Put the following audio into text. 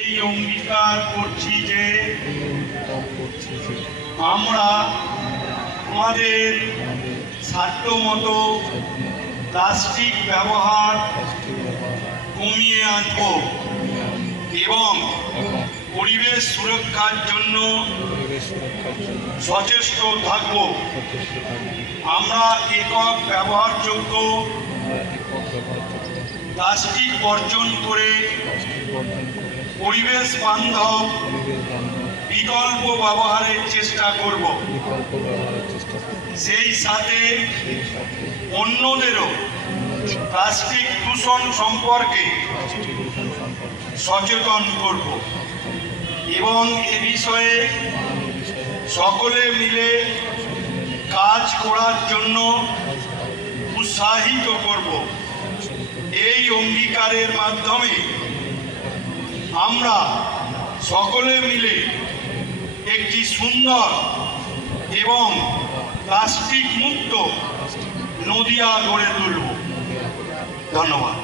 এই অঙ্গীকার করছি যে আমরা আমাদের সাধ্যমতো প্লাস্টিক ব্যবহার কমিয়ে আনব এবং পরিবেশ সুরক্ষার জন্য সচেষ্ট থাকব। আমরা একক ব্যবহারযোগ্য প্লাস্টিক বর্জন করে পরিবেশ বান্ধব বিকল্প ব্যবহারের চেষ্টা করব। সেই সাথে অন্যদেরও প্লাস্টিক দূষণ সম্পর্কে সচেতন করব এবং এ বিষয়ে সকলে মিলে কাজ করার জন্য উৎসাহিত করব। এই অঙ্গীকারের মাধ্যমে আমরা সকলে মিলে একটি সুন্দর এবং প্লাস্টিক মুক্ত নদিয়া গড়ে তুলব। ধন্যবাদ।